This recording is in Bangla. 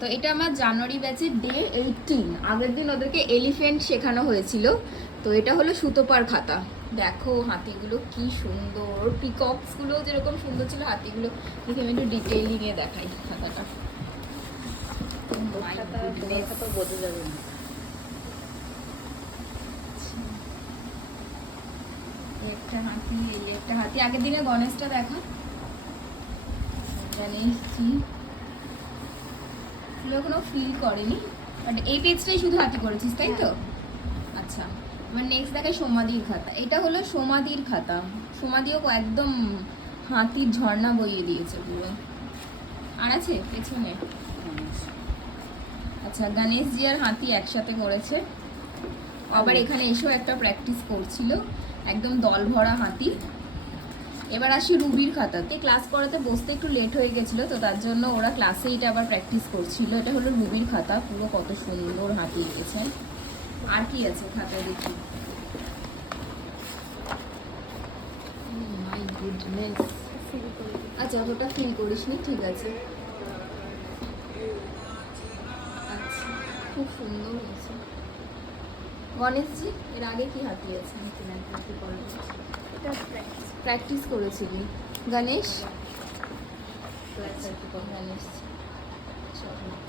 তো এটা আমার জানুয়ারি ব্যাচের ডে 18। আগের দিন ওদেরকে এলিফ্যান্ট শেখানো হয়েছিল। তো এটা হলো সুতোপার খাতা। দেখো হাতিগুলো কি সুন্দর, পিকক্সগুলো যেরকম সুন্দর ছিল, হাতিগুলো দেখে আমি একটু ডিটেইলিংয়ে দেখাই খাতাটা। বোঝা যাবে না। একটা হাতি, এই একটা হাতি। আগের দিনে গণেশটা দেখা, গণেশজি কোনো ফিল করেনি, বাট এই পেজটাই শুধু হাতি করেছিস তাই তো? আচ্ছা, আমার নেক্সট দেখায় সমাধির খাতা। এটা হলো সমাধির খাতা। সমাধিও একদম হাতির ঝর্ণা বইয়ে দিয়েছে পুরো। আর আছে পেছনে। আচ্ছা, গণেশজি আর হাতি একসাথে করেছে। আবার এখানে এসেও একটা প্র্যাকটিস করছিল, একদম দল ভরা হাতি। এবার আসি রুবির খাতাতে। ক্লাস করাতে বসতে একটু লেট হয়ে গেছিলো, তো তার জন্য ওরা ক্লাসে এটা আবার প্র্যাকটিস করছিল। এটা হলো রুবির খাতা, পুরো কত সুন্দর হাতি এঁকেছে। আর কি আছে খাতায় দেখি? My goodness. আচ্ছা, ওটা ফিল করিসনি, ঠিক আছে। আচ্ছা, খুব সুন্দর হয়েছে। গণেশজি এর আগে কি হাতি আছে? প্র্যাকটিস করেছিলি গণেশ? গণেশ, চলো।